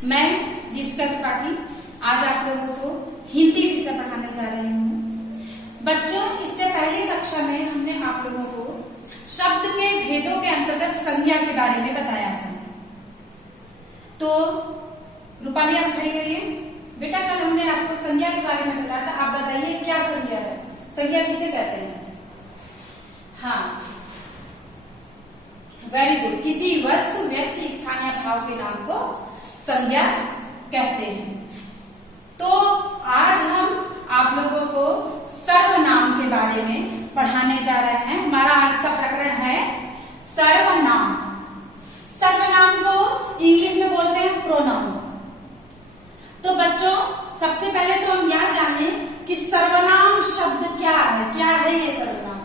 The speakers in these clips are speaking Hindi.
मैं गीतिका त्रिपाठी आज आप लोगों को हिंदी विषय पढ़ाने जा रही हूँ। बच्चों, इससे पहली कक्षा में हमने आप लोगों को शब्द के भेदों के अंतर्गत संज्ञा के बारे में बताया था। तो रूपाली आप खड़ी हुई है बेटा, कल हमने आपको संज्ञा के बारे में बताया था। आप बताइए क्या संज्ञा है, संज्ञा किसे कहते हैं? हाँ, वेरी गुड। किसी वस्तु, व्यक्ति, स्थान या भाव के नाम को संज्ञा कहते हैं। तो आज हम आप लोगों को सर्वनाम के बारे में पढ़ाने जा रहे हैं। हमारा आज का प्रकरण है सर्वनाम। सर्वनाम को इंग्लिश में बोलते हैं प्रोनाउन। तो बच्चों, सबसे पहले तो हम यह जानें कि सर्वनाम शब्द क्या है। क्या है ये सर्वनाम?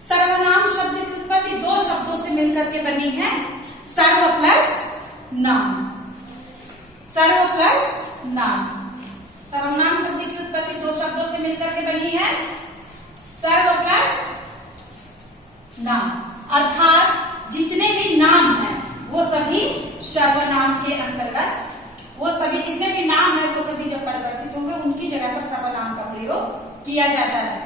सर्वनाम शब्द की उत्पत्ति दो शब्दों से मिलकर के बनी है, सर्व प्लस नाम। सर्व प्लस नाम। सर्वनाम शब्द की उत्पत्ति दो शब्दों से मिलकर के बनी है, सर्व प्लस नाम। अर्थात जितने भी नाम हैं वो सभी सर्वनाम के अंतर्गत, वो सभी जितने भी नाम है वो सभी जब परिवर्तित होंगे उनकी जगह पर सर्वनाम का प्रयोग किया जाता है।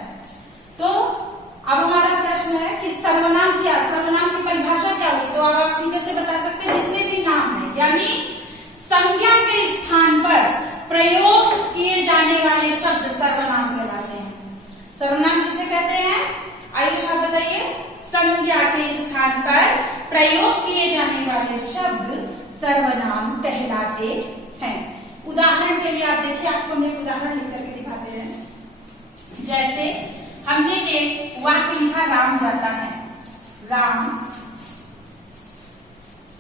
तो अब हमारा प्रश्न है कि सर्वनाम क्या, सर्वनाम की परिभाषा क्या हुई? तो अब आप सीधे से बता सकते हैं जितने भी नाम हैं, यानी संज्ञा के स्थान पर प्रयोग किए जाने वाले शब्द सर्वनाम कहलाते हैं। सर्वनाम किसे कहते हैं? आयुष आप बताइए। संज्ञा के स्थान पर प्रयोग किए जाने वाले शब्द सर्वनाम कहलाते हैं। उदाहरण के लिए आप देखिए, आपको हम एक उदाहरण लिख करके दिखाते हैं। जैसे हमने एक वाक्य लिखा, राम जाता है। राम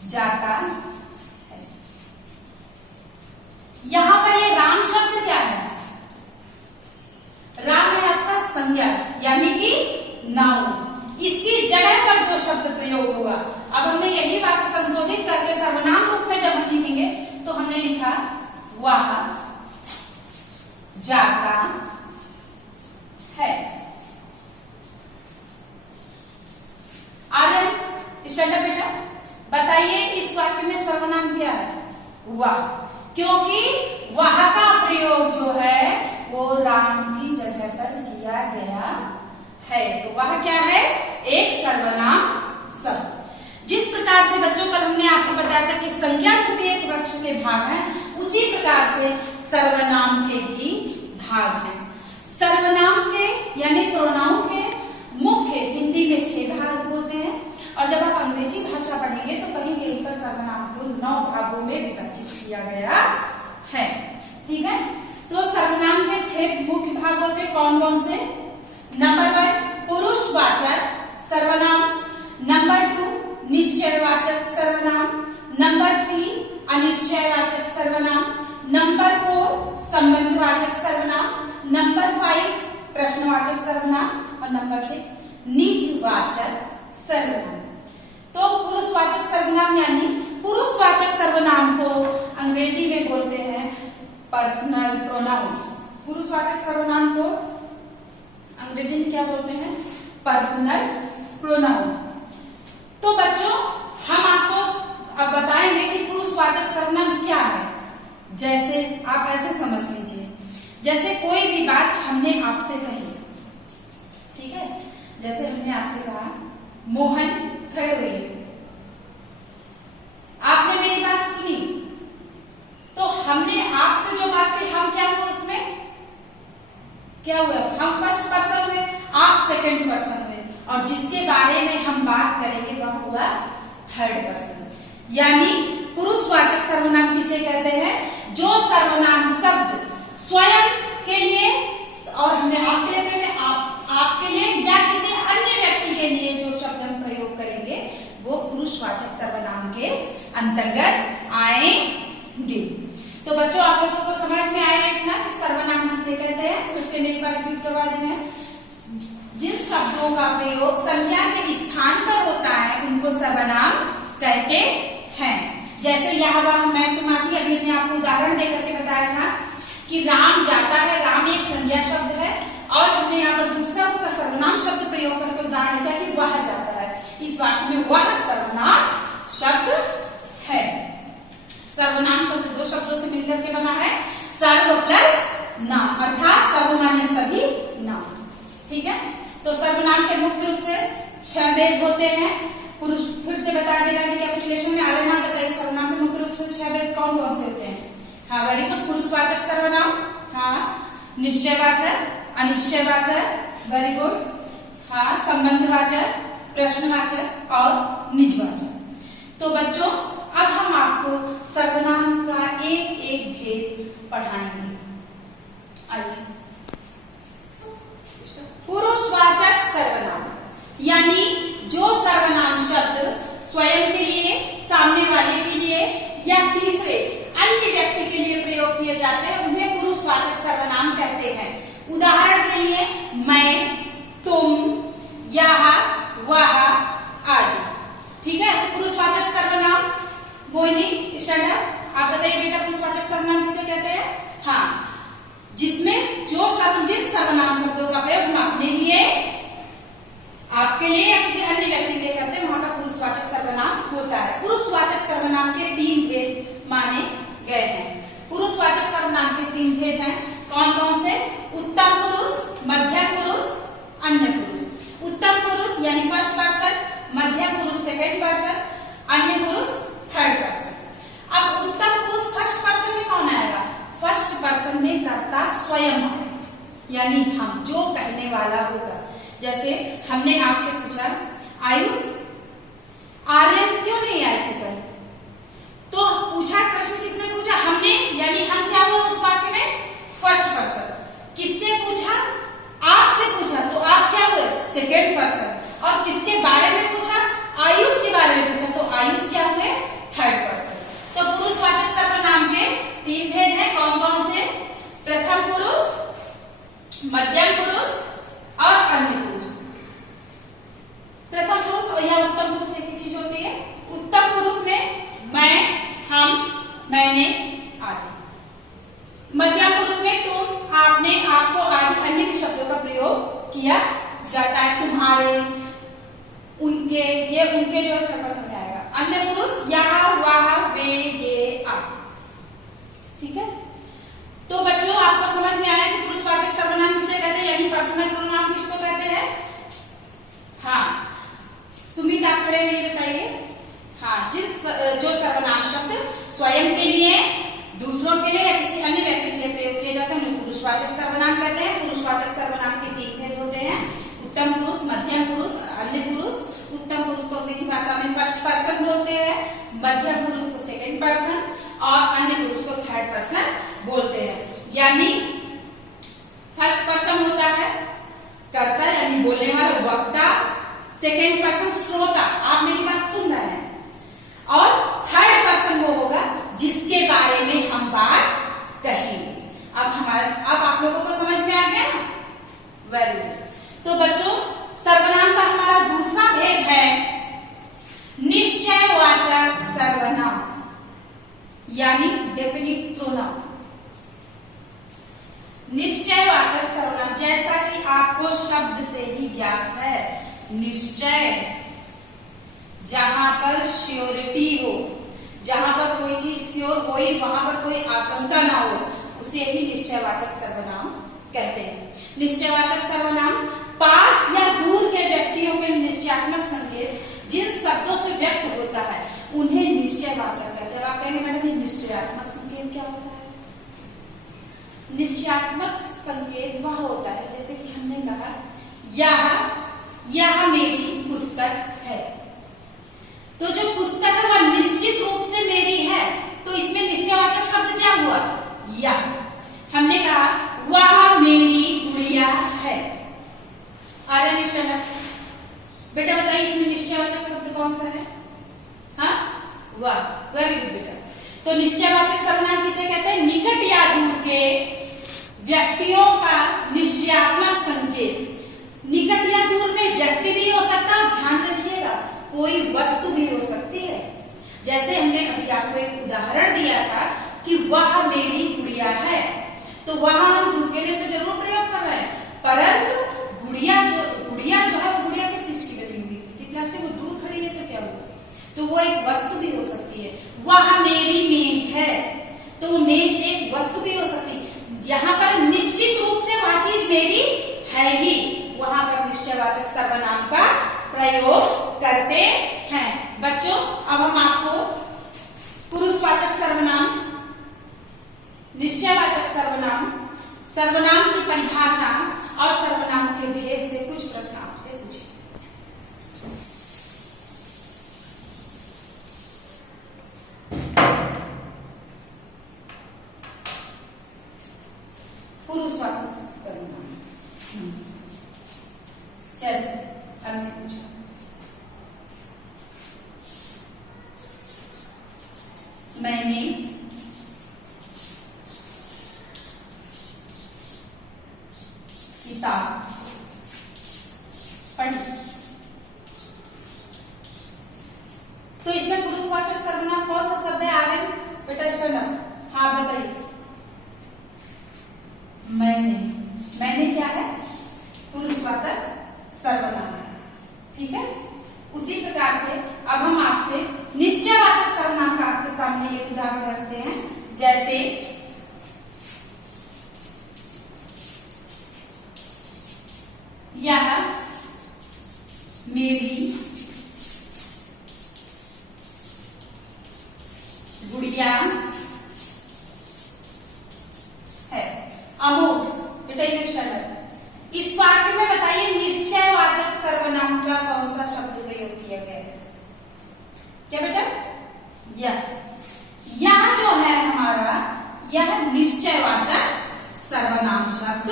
जाता है। यहां पर ये राम शब्द क्या है? राम है आपका संज्ञा, यानी कि नाउन। इसकी जगह पर जो शब्द प्रयोग हुआ, अब हमने यही वाक्य संशोधित करके सर्वनाम रूप में जब हम लिखेंगे तो हमने लिखा वह जाता है। आर्यन स्टैंड बेटा, बताइए इस वाक्य में सर्वनाम क्या है? वह, क्योंकि वह का प्रयोग जो है वो राम की जगह पर किया गया है। तो वह क्या है? एक सर्वनाम शब्द। जिस प्रकार से बच्चों कल हमने आपको बताया था कि संज्ञा रूपी एक वृक्ष के भाग हैं, उसी प्रकार से सर्वनाम के भी भाग हैं। सर्वनाम के यानी प्रोनाउन के मुख्य हिंदी में 6 भाग होते हैं, और जब आप अंग्रेजी भाषा पढ़ेंगे तो कहीं कहीं पर सर्वनाम को 9 भागों में विभाजित किया गया है। ठीक है, तो सर्वनाम के 6 मुख्य भाग होते हैं। कौन कौन से? नंबर 1 पुरुषवाचक सर्वनाम, नंबर 2 निश्चयवाचक सर्वनाम, नंबर 3 अनिश्चयवाचक सर्वनाम, नंबर 4 संबंधवाचक सर्वनाम, नंबर 5 प्रश्नवाचक सर्वनाम, और नंबर 6 निजवाचक सर्वनाम। तो पुरुषवाचक सर्वनाम यानी पुरुषवाचक सर्वनाम को अंग्रेजी में बोलते हैं पर्सनल प्रोनाउन। पुरुषवाचक सर्वनाम को अंग्रेजी में क्या बोलते हैं? Personal pronoun. तो बच्चों, हम आपको अब बताएंगे कि पुरुषवाचक सर्वनाम क्या है। जैसे आप ऐसे समझ लीजिए, जैसे कोई भी बात हमने आपसे कही, ठीक है, जैसे हमने आपसे कहा मोहन खड़े हुए, आपने मेरी बात सुनी, तो हमने आपसे जो बात की, हम क्या हुए उसमें? क्या हुआ? हम फर्स्ट पर्सन हुए, आप सेकंड पर्सन हुए, और जिसके बारे में हम बात करेंगे वह हुआ थर्ड पर्सन। यानी पुरुषवाचक सर्वनाम किसे कहते हैं? जो सर्वनाम शब्द स्वयं के लिए, और हमने आपके लिए कहते हैं, आपके लिए या किसी अन्य व्यक्ति के लिए जो शब्द हम प्रयोग करेंगे वो पुरुषवाचक सर्वनाम के अंतर्गत आएंगे। तो बच्चों, आप लोगों को समझ में आया है ना कि सर्वनाम किसे कहते हैं? फिर से मेरी बार रिपीट करवा देना है। जिन शब्दों का प्रयोग संज्ञा के स्थान पर होता है उनको सर्वनाम कहते हैं। जैसे यहाँ मैं तुम्हारी अभी हमने आपको उदाहरण देकर के बताया था कि राम जाता है। राम एक संज्ञा शब्द है, और हमने यहाँ पर दूसरा उसका सर्वनाम शब्द प्रयोग करके उदाहरण दिया कि वह जाता है। इस वाक्य में वह सर्वनाम शब्द है। सर्वनाम शब्द दो शब्दों से मिलकर के बना है, सर्व प्लस नाम, अर्थात सर्व माने सभी, नाम। ठीक है, तो सर्वनाम के मुख्य रूप से 6 भेद होते हैं। पुरुष फिर से बता देगा रिकैपिटुलेशन में। आर्य नाम बताइए, सर्वनाम के मुख्य रूप से 6 भेद कौन कौन से होते हैं? हाँ, वेरी गुड। पुरुषवाचक सर्वनाम, हाँ, निश्चयवाचक, अनिश्चयवाचक, वेरी गुड, हाँ, संबंधवाचक, प्रश्नवाचक और निजवाचक। तो बच्चों, अब हम आपको सर्वनाम का एक एक भेद पढ़ाएंगे। आइए, पुरुषवाचक सर्वनाम यानी जो सर्वनाम शब्द स्वयं के लिए, सामने वाले के लिए या तीसरे अन्य व्यक्ति के लिए प्रयोग किए जाते हैं उन्हें पुरुषवाचक सर्वनाम कहते हैं। उदाहरण के लिए मैं, तुम, यह, वह आदि। ठीक है, पुरुषवाचक सर्वनाम। मोहिनी स्टैंडर्ड, आप बताइए बेटा पुरुषवाचक सर्वनाम किसे कहते हैं? हाँ, जिसमें जो शब्द, जिन सर्वनाम शब्दों का प्रयोग हम अपने लिए, आपके लिए या किसी अन्य व्यक्ति के लिए करते हैं वहां पर पुरुषवाचक सर्वनाम होता है। पुरुषवाचक सर्वनाम के 3 भेद माने गए हैं। पुरुषवाचक सर्वनाम के 3 भेद हैं, कौन कौन से? उत्तम पुरुष, मध्यम पुरुष, अन्य पुरुष। उत्तम पुरुष यानी फर्स्ट पर्सन, मध्यम पुरुष सेकंड पर्सन, अन्य पुरुष थर्ड पर्सन। अब उत्तम पुरुष फर्स्ट पर्सन में कौन आएगा? फर्स्ट पर्सन में कर्ता स्वयं है, यानी हम, जो कहने वाला होगा। जैसे हमने आपसे पूछा, आयुष आर्यन क्यों नहीं आए थे कल? तो पूछा, प्रश्न किसने पूछा? हमने, यानी हम क्या हुआ उस वाक्य में? First person. किससे पूछा? आपसे पूछा, तो आप क्या हुए? Second person. और किसके बारे में पूछा? आयुष के बारे में पूछा, तो आयुष क्या हुए? Third person. तो पुरुषवाचक सर्वनाम के 3 भेद हैं, कौन कौन से? प्रथम पुरुष, मध्यम पुरुष और अन्य पुरुष। प्रथम पुरुष या उत्तम पुरुष एक ही चीज होती है। उत्तम पुरुष में मैं, हम, मैंने आदि। मध्यम पुरुष में तुम, आपने, आपको आदि अन्य भी शब्दों का प्रयोग किया जाता है। तुम्हारे, उनके, ये उनके जो थर्ड पर्सन में आएगा। अन्य पुरुष यह, वह, वे, ये आदि। ठीक है, तो बच्चों आपको समझ में आया कि पुरुषवाचक सर्वनाम किसे कहते हैं, यानी पर्सनल प्रोनाउन किसको कहते हैं? हाँ, सुमित आप खड़े हुए बताइए। हाँ, जो सर्वनाम शब्द स्वयं के लिए, दूसरों के लिए या किसी अन्य व्यक्ति के लिए प्रयोग किए जाते हैं उन्हें पुरुषवाचक सर्वनाम कहते हैं। पुरुषवाचक सर्वनाम के 3 भेद होते हैं, उत्तम पुरुष, मध्यम पुरुष और अन्य पुरुष। उत्तम पुरुष को अंग्रेजी भाषा में फर्स्ट पर्सन बोलते हैं, मध्यम पुरुष को सेकंड पर्सन और अन्य पुरुष को थर्ड पर्सन बोलते हैं। यानी फर्स्ट पर्सन होता है कर्ता यानी बोलने वाला, वक्ता। सेकंड पर्सन श्रोता, आप मेरी बात सुन रहे हैं। और थर्ड पर्सन वो होगा जिसके बारे में हम बात कहेंगे। अब आप लोगों को समझ में आ गया ना? Very good. तो बच्चों, सर्वनाम का हमारा दूसरा भेद है निश्चयवाचक सर्वनाम यानी डेफिनिट प्रोनाउन। निश्चयवाचक सर्वनाम, जैसा कि आपको शब्द से ही ज्ञात है, निश्चय जहां पर श्योरिटी हो, जहां पर कोई चीज श्योर हो, वहां पर कोई आशंका ना हो, उसे ही निश्चयवाचक सर्वनाम कहते हैं। निश्चयवाचक सर्वनाम पास या दूर के व्यक्तियों के निश्चयात्मक संकेत जिन शब्दों से व्यक्त होता है उन्हें निश्चयवाचक कहते हैं। आप कहेंगे मैडम ये निश्चयात्मक संकेत क्या होता है? निश्चयात्मक संकेत वह होता है, जैसे कि हमने कहा यह मेरी पुस्तक है, तो जो पुस्तक है वह निश्चित रूप से मेरी है, तो इसमें निश्चयवाचक शब्द क्या हुआ? यह। हमने कहा वह मेरी गुड़िया है। आर्यन बेटा बताइए इसमें निश्चयवाचक शब्द कौन सा है? हाँ, वह। वेरी गुड बेटा। तो निश्चयवाचक सर्वनाम किसे कहते हैं? निकट या दूर के व्यक्तियों का निश्चयात्मक संकेत। निकट या दूर में व्यक्ति भी हो सकता है, ध्यान रखिएगा, कोई वस्तु भी हो सकती है। जैसे हमने अभी आपको एक उदाहरण दिया था कि वह मेरी गुड़िया है, तो वहां हम दूर के लिए तो जरूर प्रयोग कर रहे हैं, परंतु गुड़िया जो है वो गुड़िया किस चीज की बनी हुई? किसी प्लास्टिक, वो दूर खड़ी है तो क्या हुआ? तो वो एक वस्तु भी हो सकती है। वह मेरी मेज है। तो मेज एक वस्तु भी हो सकती है। यहाँ पर निश्चित रूप से वह चीज मेरी है ही, वहां पर निश्चयवाचक सर्वनाम का प्रयोग करते हैं। बच्चों अब हम आपको पुरुषवाचक सर्वनाम, निश्चयवाचक सर्वनाम, सर्वनाम की परिभाषा और सर्वनाम के भेद से कुछ प्रश्न आपसे पूछे। पुरुषवाचक सर्वनाम जैसे हमने पूछा मैंने किताब पढ़ी। तो इसमें पुरुषवाचक सर्वनाम कौन सा शब्द है? आर्यन बेटा स्टैंड। हाँ बताइए। मैंने क्या है? पुरुषवाचक सर्वनाम है। ठीक है। उसी प्रकार से अब हम आपसे निश्चयवाचक सर्वनाम का आपके सामने एक उदाहरण रखते हैं। जैसे यह मेरी गुड़िया है। अमोघ बेटा ये शब्द, इस वाक्य में बताइए निश्चयवाचक सर्वनाम का कौन सा शब्द प्रयोग किया गया है? क्या बेटा? यह जो है हमारा, यह निश्चयवाचक सर्वनाम शब्द।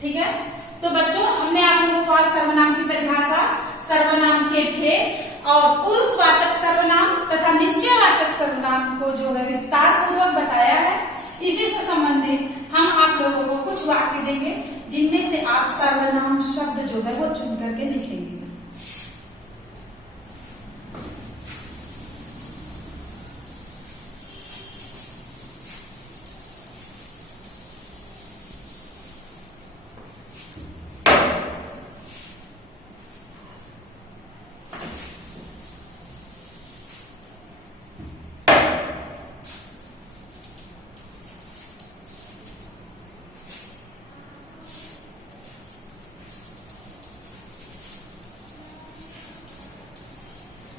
ठीक है। तो बच्चों हमने आप लोगों को आज सर्वनाम की परिभाषा, सर्वनाम के भेद और पुरुषवाचक सर्वनाम तथा निश्चयवाचक सर्वनाम को जो है विस्तार पूर्वक बताया है। इसी से संबंधित हम आप लोगों को कुछ वाक्य देंगे जिनमें से आप सर्वनाम शब्द जो है वो चुन करके लिखेंगे।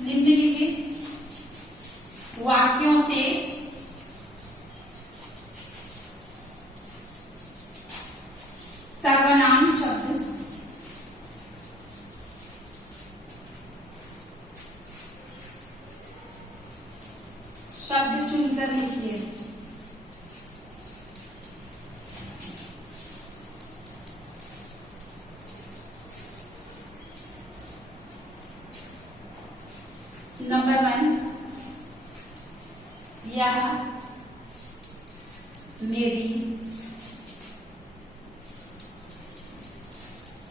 निम्नलिखित वाक्यों से सर्वनाम शब्द चुनकर लिखिए। नंबर 1, यह मेरी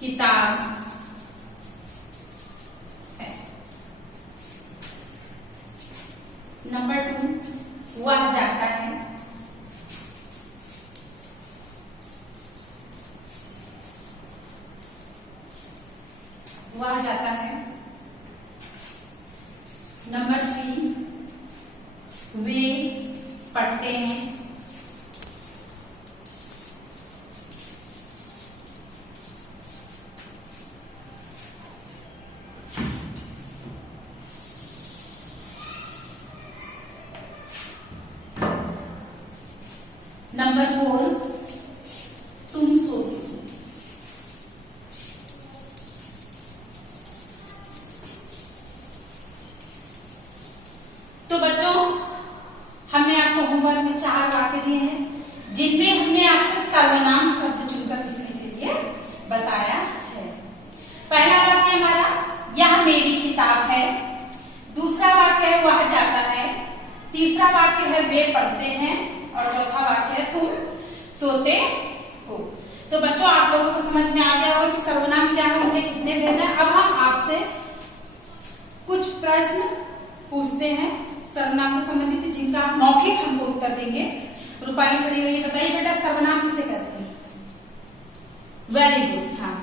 किताब है। नंबर 2, वह जाता है। वह जाता है। नंबर 3, वे पढ़ते हैं। नंबर 4, तुम सोते हो। तो बच्चों हमने आपको होमवर्क में 4 वाक्य दिए हैं जिनमें हमने आपसे सर्वनाम शब्द चुनकर लिखने के लिए बताया है। पहला वाक्य हमारा यह मेरी किताब है। दूसरा वाक्य है वह जाता है। तीसरा वाक्य है वे पढ़ते हैं। और चौथा वाक्य है तुम सोते हो। तो बच्चों आप लोगों को समझ में आ गया होगा कि सर्वनाम क्या है, उनके कितने भेद हैं। अब हम आपसे कुछ प्रश्न पूछते हैं सर्वनाम से संबंधित जिनका आप मौखिक हमको उत्तर देंगे। रूपाली खड़ी हुई, बताइए बेटा सर्वनाम किसे कहते हैं? Very good. हाँ,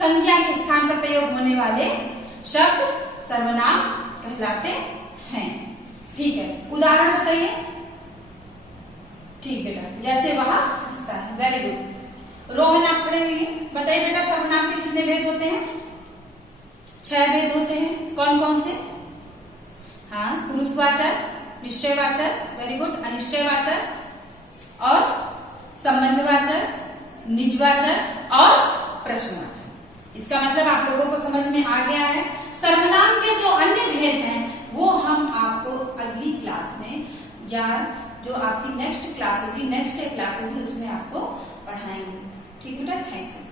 संज्ञा के स्थान पर प्रयोग होने वाले शब्द सर्वनाम कहलाते हैं। ठीक है, उदाहरण बताइए। ठीक बेटा, जैसे वह हंसता है, वेरी गुड। रोहन आप खड़े हुए, बताइए बेटा सर्वनाम के कितने भेद होते हैं? 6 भेद होते हैं। कौन कौन से? हाँ, पुरुषवाचक, निश्चयवाचक, वेरी गुड, अनिश्चयवाचक और संबंधवाचक, निजवाचक और प्रश्नवाचक। इसका मतलब आप लोगों को समझ में आ गया है। सर्वनाम के जो अन्य भेद हैं वो हम आपको अगली क्लास में या जो आपकी नेक्स्ट क्लास होगी उसमें आपको पढ़ाएंगे। ठीक बेटा, थैंक यू।